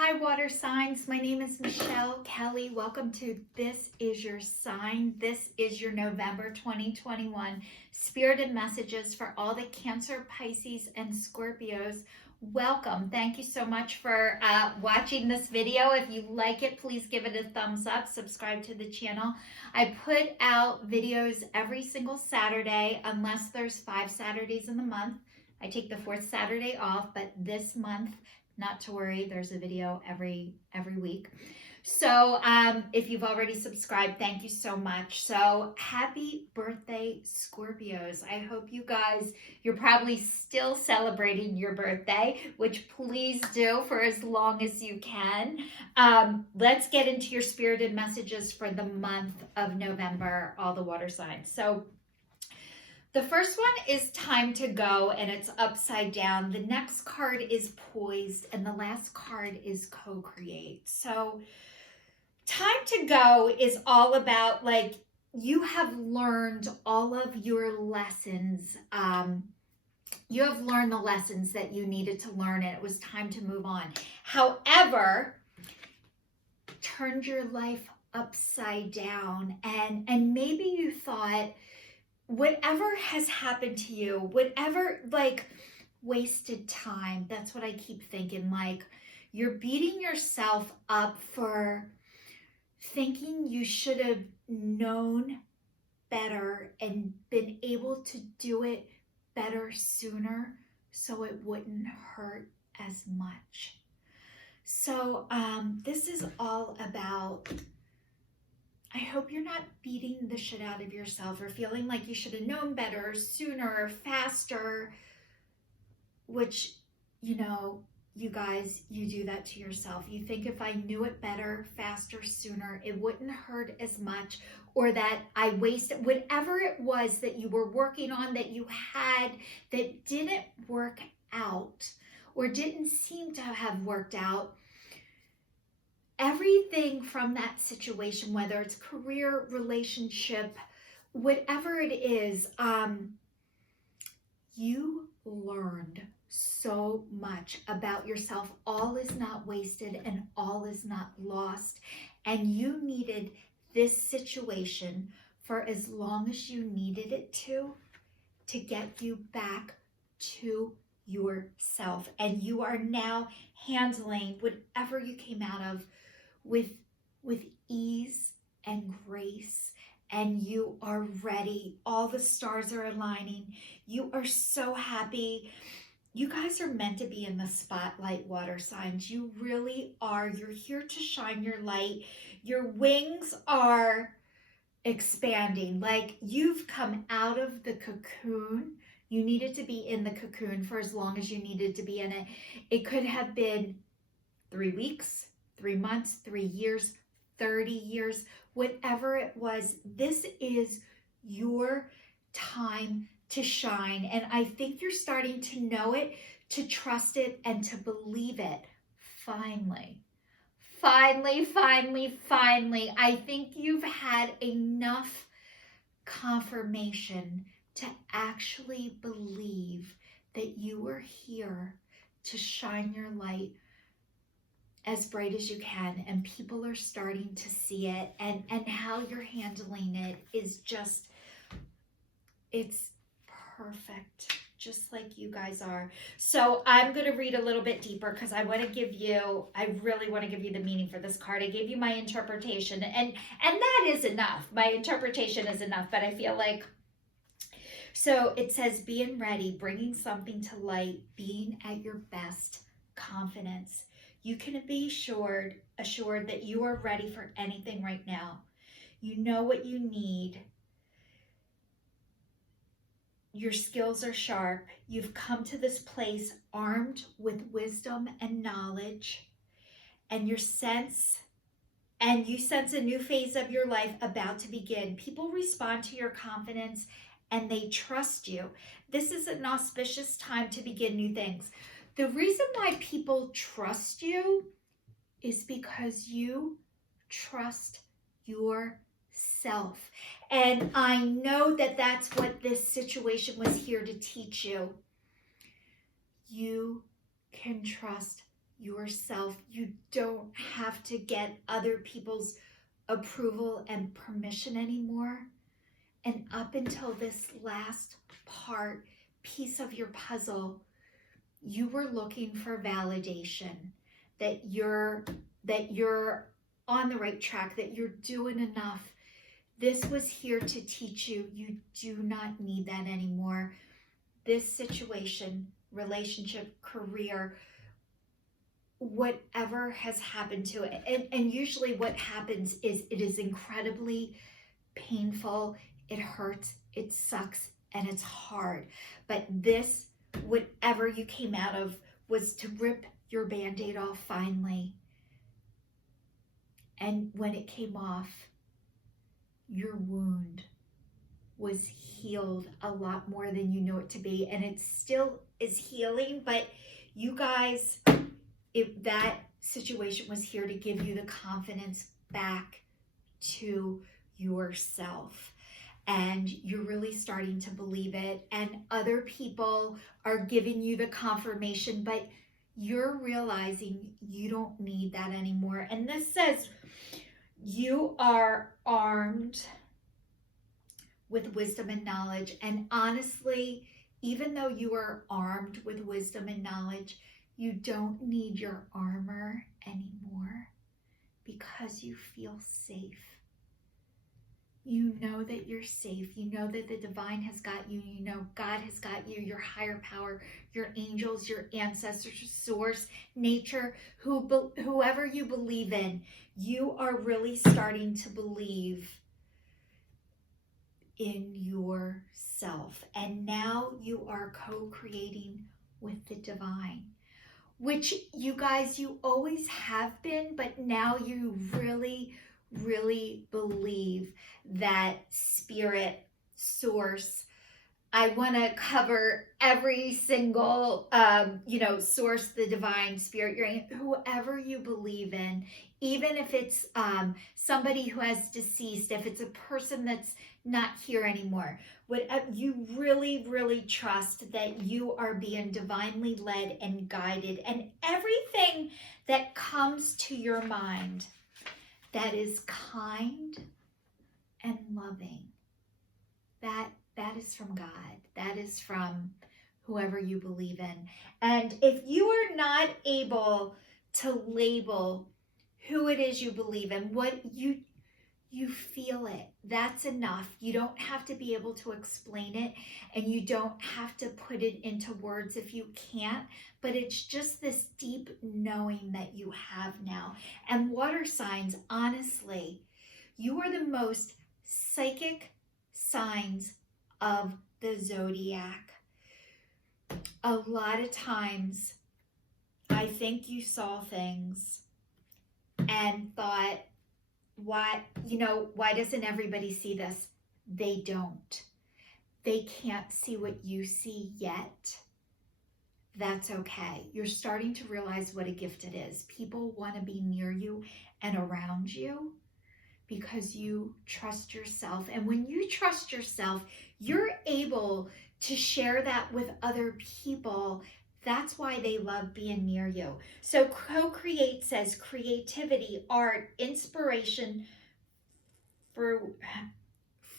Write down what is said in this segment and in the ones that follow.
Hi, water signs. My name is Michelle Kelly. Welcome to This Is Your Sign. This is your November 2021 spirited messages for all the Cancer, Pisces, and Scorpios. Welcome. Thank you so much for watching this video. If you like it, please give it a thumbs up. Subscribe to the channel. I put out videos every single Saturday, unless there's 5 Saturdays in the month. I take the 4th Saturday off, but this month, not to worry, there's a video every week. So if you've already subscribed, thank you so much. So happy birthday, Scorpios. I hope you guys, you're probably still celebrating your birthday, which please do for as long as you can. Let's get into your spirited messages for the month of November, all the water signs. So the first one is time to go, and it's upside down. The next card is poised, and the last card is co-create. So time to go is all about, like, you have learned all of your lessons. You have learned the lessons that you needed to learn, and it was time to move on. However, turned your life upside down, and maybe you thought, whatever has happened to you, whatever, like, wasted time, that's what I keep thinking. Like, you're beating yourself up for thinking you should have known better and been able to do it better sooner so it wouldn't hurt as much. So this is all about, I hope you're not beating the shit out of yourself or feeling like you should have known better, sooner, faster, which, you know, you guys, you do that to yourself. You think, if I knew it better, faster, sooner, it wouldn't hurt as much, or that I wasted whatever it was that you were working on, that you had, that didn't work out or didn't seem to have worked out. Everything from that situation, whether it's career, relationship, whatever it is, you learned so much about yourself. All is not wasted and all is not lost. And you needed this situation for as long as you needed it to get you back to yourself. And you are now handling whatever you came out of with ease and grace, and you are ready. All the stars are aligning. You are so happy. You guys are meant to be in the spotlight, water signs. You really are. You're here to shine your light. Your wings are expanding. Like, you've come out of the cocoon. You needed to be in the cocoon for as long as you needed to be in it. It could have been 3 weeks, 3 months, 3 years, 30 years, whatever it was. This is your time to shine. And I think you're starting to know it, to trust it, and to believe it. Finally. Finally, finally, finally. I think you've had enough confirmation to actually believe that you are here to shine your light as bright as you can, and people are starting to see it, and how you're handling it is just, it's perfect, just like you guys are. So I'm going to read a little bit deeper, because I want to give you, I really want to give you the meaning for this card. I gave you my interpretation, and that is enough. My interpretation is enough, but I feel like, so it says, being ready, bringing something to light, being at your best, confidence. You can be assured that you are ready for anything right now. You know what you need. Your skills are sharp. You've come to this place armed with wisdom and knowledge, and you sense a new phase of your life about to begin. People respond to your confidence and they trust you. This is an auspicious time to begin new things. The reason why people trust you is because you trust yourself. And I know that that's what this situation was here to teach you. You can trust yourself. You don't have to get other people's approval and permission anymore. And up until this last piece of your puzzle, you were looking for validation that you're on the right track, that you're doing enough. This was here to teach you do not need that anymore. This situation, relationship, career, whatever has happened to it, and usually what happens is it is incredibly painful, it hurts, it sucks, and it's hard. But this, whatever you came out of, was to rip your Band-Aid off finally. And when it came off, your wound was healed a lot more than you know it to be. And it still is healing, but you guys, that situation was here to give you the confidence back to yourself. And you're really starting to believe it. And other people are giving you the confirmation, but you're realizing you don't need that anymore. And this says you are armed with wisdom and knowledge. And honestly, even though you are armed with wisdom and knowledge, you don't need your armor anymore because you feel safe. You know that you're safe. You know that the divine has got you. You know God has got you, your higher power, your angels, your ancestors, source, nature, whoever you believe in. You are really starting to believe in yourself. And now you are co-creating with the divine, which you guys, you always have been, but now you really believe that spirit, source, I want to cover every single, source, the divine, spirit, whoever you believe in, even if it's somebody who has deceased, if it's a person that's not here anymore, you really trust that you are being divinely led and guided, and everything that comes to your mind that is kind and loving, that is from God. That is from whoever you believe in. And if you are not able to label who it is you believe in, what you feel it, that's enough. You don't have to be able to explain it, and you don't have to put it into words if you can't, but it's just this deep knowing that you have now. And water signs, honestly, you are the most psychic signs of the zodiac. A lot of times, I think you saw things and thought, why doesn't everybody see this? They don't. They can't see what you see yet. That's okay. You're starting to realize what a gift it is. People want to be near you and around you because you trust yourself. And when you trust yourself, you're able to share that with other people. That's why they love being near you. So co-create says creativity, art, inspiration,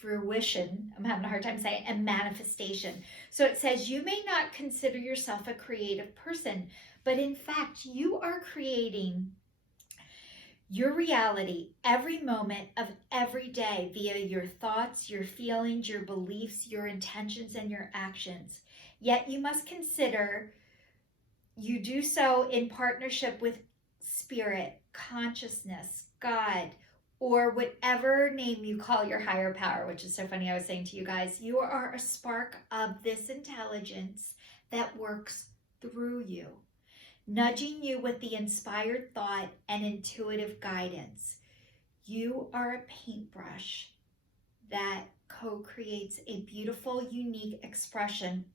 fruition, I'm having a hard time saying, and manifestation. So it says you may not consider yourself a creative person, but in fact, you are creating your reality every moment of every day via your thoughts, your feelings, your beliefs, your intentions, and your actions. Yet you must consider you do so in partnership with spirit, consciousness, God, or whatever name you call your higher power, which is so funny. I was saying to you guys, you are a spark of this intelligence that works through you, nudging you with the inspired thought and intuitive guidance. You are a paintbrush that co-creates a beautiful, unique expression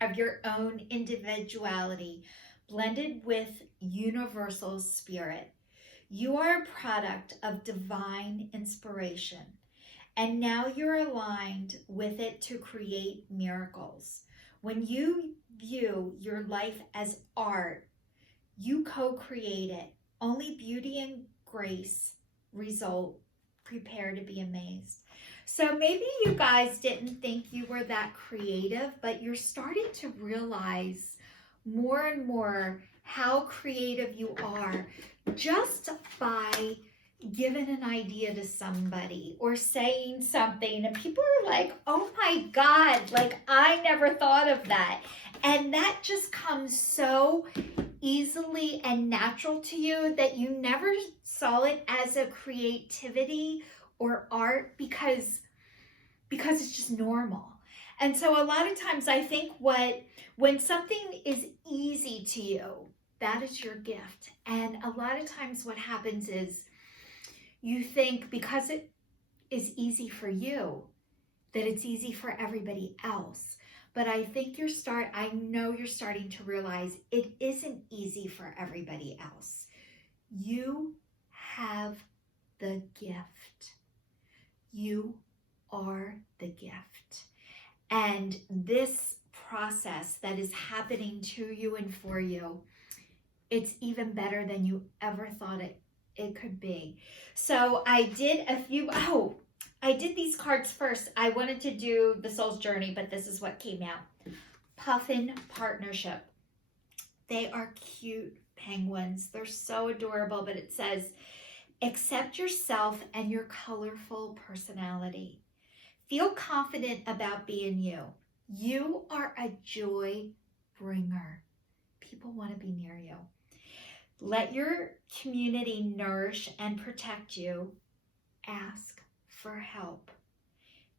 of your own individuality, blended with universal spirit. You are a product of divine inspiration, and now you're aligned with it to create miracles. When you view your life as art, You co-create it. Only beauty and grace result. Prepare to be amazed. So maybe you guys didn't think you were that creative, but you're starting to realize more and more how creative you are just by giving an idea to somebody or saying something, and people are like, oh my God, like I never thought of that. And that just comes so easily and natural to you that you never saw it as a creativity or art because it's just normal. And so a lot of times I think when something is easy to you, that is your gift. And a lot of times what happens is you think because it is easy for you, that it's easy for everybody else. But I think I know you're starting to realize it isn't easy for everybody else. You have the gift. You are the gift. And this process that is happening to you and for you, it's even better than you ever thought it could be. So I did I did these cards first. I wanted to do the Soul's Journey, but this is what came out. Puffin Partnership. They are cute penguins. They're so adorable, but it says, accept yourself and your colorful personality. Feel confident about being you. You are a joy bringer. People want to be near you. Let your community nourish and protect you. Ask for help.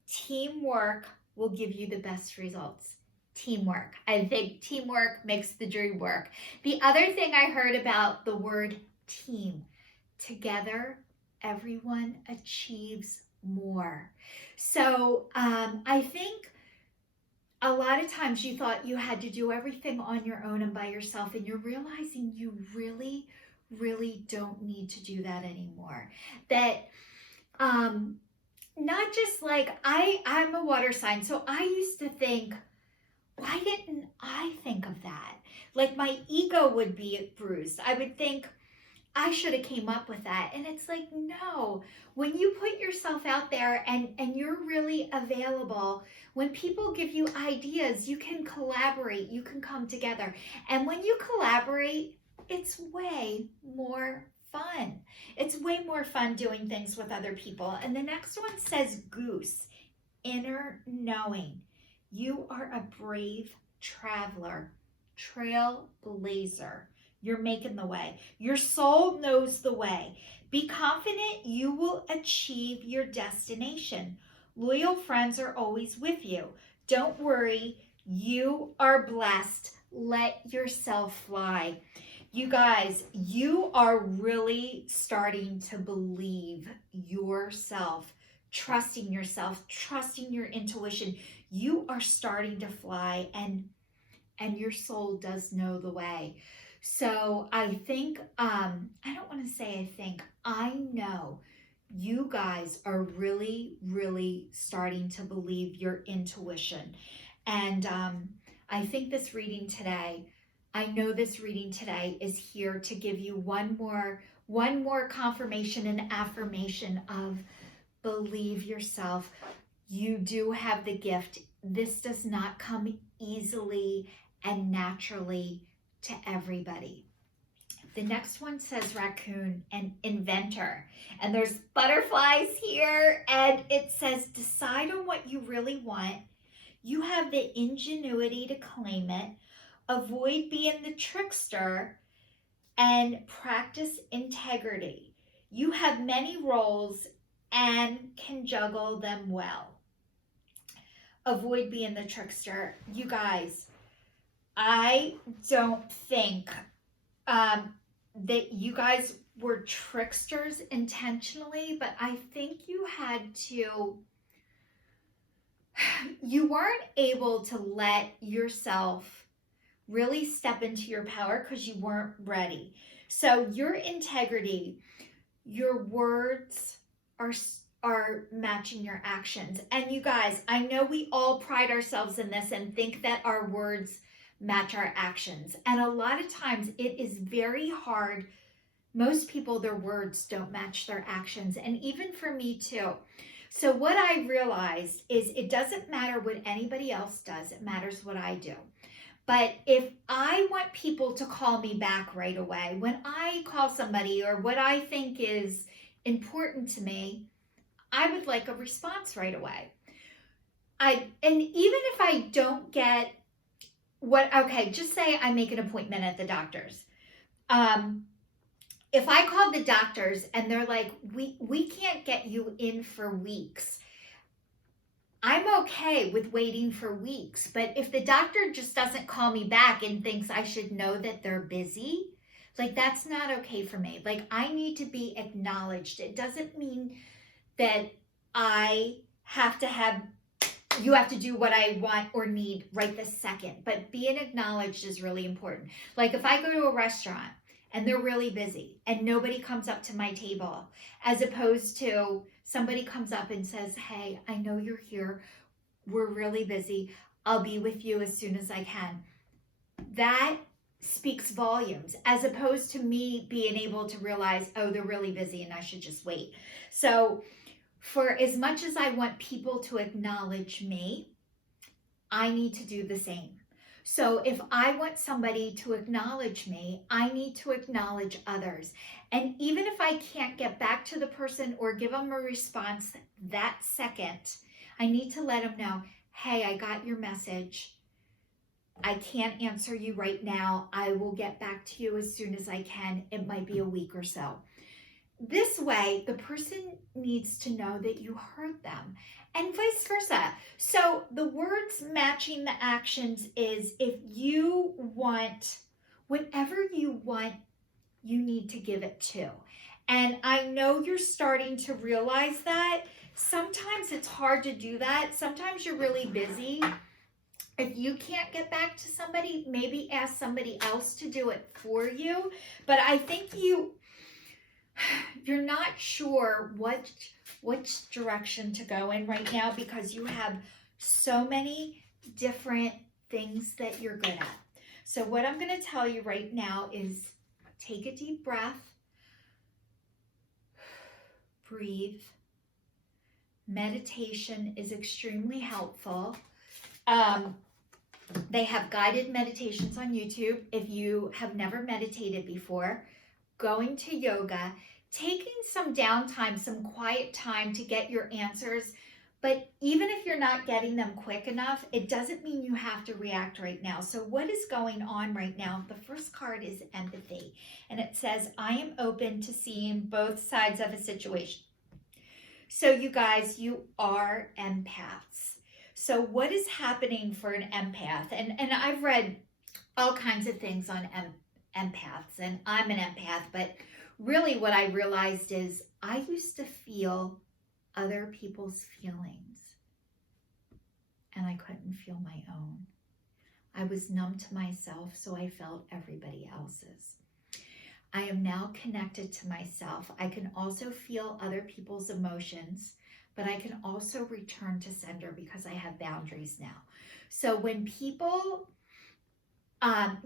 Teamwork will give you the best results. Teamwork. I think teamwork makes the dream work. The other thing I heard about the word team. Together, everyone achieves more. So I think a lot of times you thought you had to do everything on your own and by yourself, and you're realizing you really, really don't need to do that anymore. That not just like I'm a water sign, so I used to think, why didn't I think of that? Like my ego would be bruised. I would think I should have came up with that. And it's like, no, when you put yourself out there and you're really available, when people give you ideas, you can collaborate, you can come together. And when you collaborate, it's way more fun. It's way more fun doing things with other people. And the next one says goose, inner knowing. You are a brave traveler, trailblazer. You're making the way. Your soul knows the way. Be confident you will achieve your destination. Loyal friends are always with you. Don't worry, you are blessed. Let yourself fly. You guys, you are really starting to believe yourself, trusting yourself, trusting your intuition. You are starting to fly, and your soul does know the way. So I think, I don't want to say I think, I know you guys are really, really starting to believe your intuition. And I think this reading today, I know this reading today is here to give you one more confirmation and affirmation of believe yourself. You do have the gift. This does not come easily and naturally to everybody. The next one says raccoon and inventor. And there's butterflies here. And it says decide on what you really want. You have the ingenuity to claim it. Avoid being the trickster and practice integrity. You have many roles and can juggle them well. Avoid being the trickster. You guys, I don't think that you guys were tricksters intentionally, but I think you weren't able to let yourself really step into your power because you weren't ready. So your integrity, your words are matching your actions. And you guys, I know we all pride ourselves in this and think that our words match our actions. And a lot of times it is very hard. Most people, their words don't match their actions. And even for me too. So what I realized is it doesn't matter what anybody else does. It matters what I do. But if I want people to call me back right away, when I call somebody or what I think is important to me, I would like a response right away. And even if I don't get okay, just say I make an appointment at the doctor's. If I call the doctors and they're like, we can't get you in for weeks, I'm okay with waiting for weeks. But if the doctor just doesn't call me back and thinks I should know that they're busy, like that's not okay for me. Like I need to be acknowledged. It doesn't mean that you have to do what I want or need right this second. But being acknowledged is really important. Like if I go to a restaurant and they're really busy and nobody comes up to my table, as opposed to somebody comes up and says, hey, I know you're here. We're really busy. I'll be with you as soon as I can. That speaks volumes, as opposed to me being able to realize, oh, they're really busy and I should just wait. So for as much as I want people to acknowledge me, I need to do the same. So if I want somebody to acknowledge me, I need to acknowledge others. And even if I can't get back to the person or give them a response that second, I need to let them know, hey, I got your message. I can't answer you right now. I will get back to you as soon as I can. It might be a week or so. This way, the person needs to know that you heard them, and vice versa. So the words matching the actions is, if you want whatever you want, you need to give it to. And I know you're starting to realize that. Sometimes it's hard to do that. Sometimes you're really busy. If you can't get back to somebody, maybe ask somebody else to do it for you. But I think you're not sure which direction to go in right now, because you have so many different things that you're good at. So what I'm going to tell you right now is take a deep breath, breathe. Meditation is extremely helpful. They have guided meditations on YouTube. If you have never meditated before, going to yoga, taking some downtime, some quiet time to get your answers. But even if you're not getting them quick enough, it doesn't mean you have to react right now. So what is going on right now? The first card is empathy. And it says, I am open to seeing both sides of a situation. So you guys, you are empaths. So what is happening for an empath? And I've read all kinds of things on empaths, and I'm an empath, but really what I realized is I used to feel other people's feelings and I couldn't feel my own. I was numb to myself, so I felt everybody else's. I am now connected to myself. I can also feel other people's emotions, but I can also return to sender because I have boundaries now. So when people,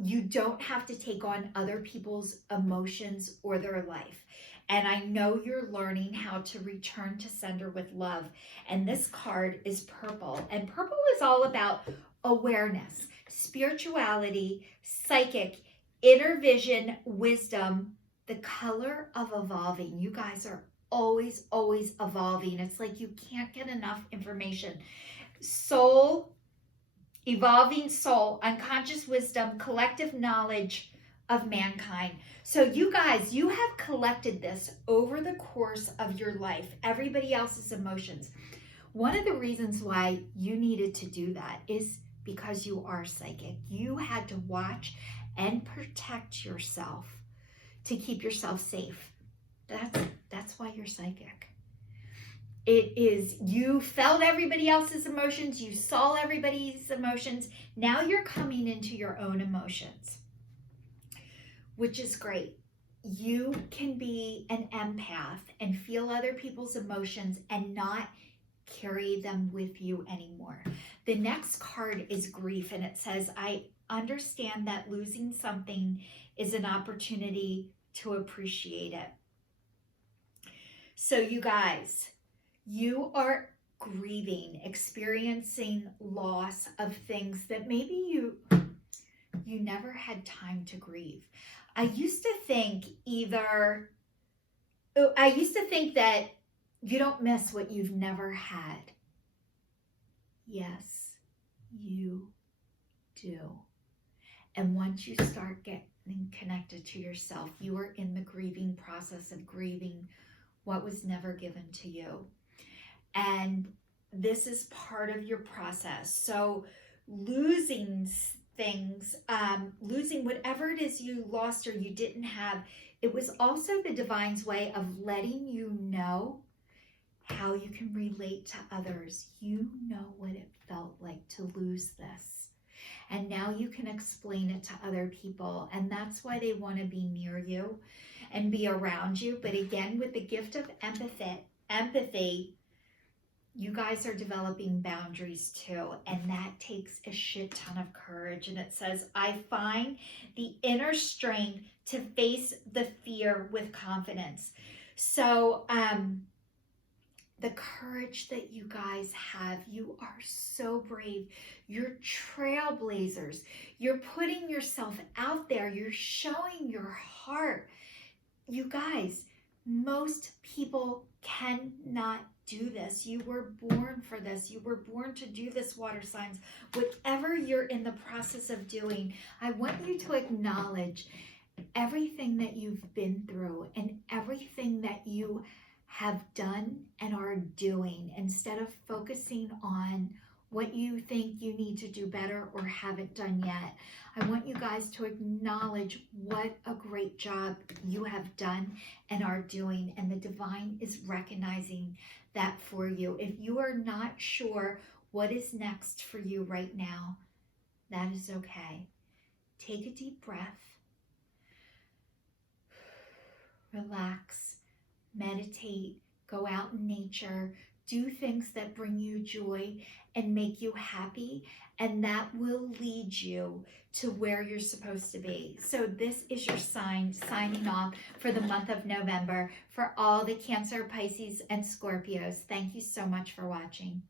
you don't have to take on other people's emotions or their life. And I know you're learning how to return to sender with love. And this card is purple. And purple is all about awareness, spirituality, psychic, inner vision, wisdom, the color of evolving. You guys are always, always evolving. It's like you can't get enough information. Soul, evolving soul, unconscious wisdom, collective knowledge of mankind. So you guys, you have collected this over the course of your life, everybody else's emotions. One of the reasons why you needed to do that is because you are psychic. You had to watch and protect yourself to keep yourself safe. That's why you're psychic. It is, you felt everybody else's emotions, you saw everybody's emotions. Now you're coming into your own emotions, which is great. You can be an empath and feel other people's emotions and not carry them with you anymore. The next card is grief, and it says, I understand that losing something is an opportunity to appreciate it. So you guys, you are grieving, experiencing loss of things that maybe you never had time to grieve. I used to think that you don't miss what you've never had. Yes, you do. And once you start getting connected to yourself, you are in the grieving process of grieving what was never given to you. And this is part of your process. So losing things, losing whatever it is you lost or you didn't have, it was also the divine's way of letting you know how you can relate to others. You know what it felt like to lose this. And now you can explain it to other people. And that's why they want to be near you and be around you. But again, with the gift of empathy, you guys are developing boundaries too. And that takes a shit ton of courage. And it says, I find the inner strength to face the fear with confidence. So, the courage that you guys have, you are so brave. You're trailblazers. You're putting yourself out there. You're showing your heart. You guys, most people cannot do this. You were born for this. You were born to do this, water signs. Whatever you're in the process of doing, I want you to acknowledge everything that you've been through and everything that you have done and are doing, instead of focusing on what you think you need to do better or haven't done yet. I want you guys to acknowledge what a great job you have done and are doing, and the divine is recognizing that for you. If you are not sure what is next for you right now, that is okay. Take a deep breath. Relax. Meditate, go out in nature, do things that bring you joy and make you happy, and that will lead you to where you're supposed to be. So this is your sign, signing off for the month of November for all the Cancer, Pisces, and Scorpios. Thank you so much for watching.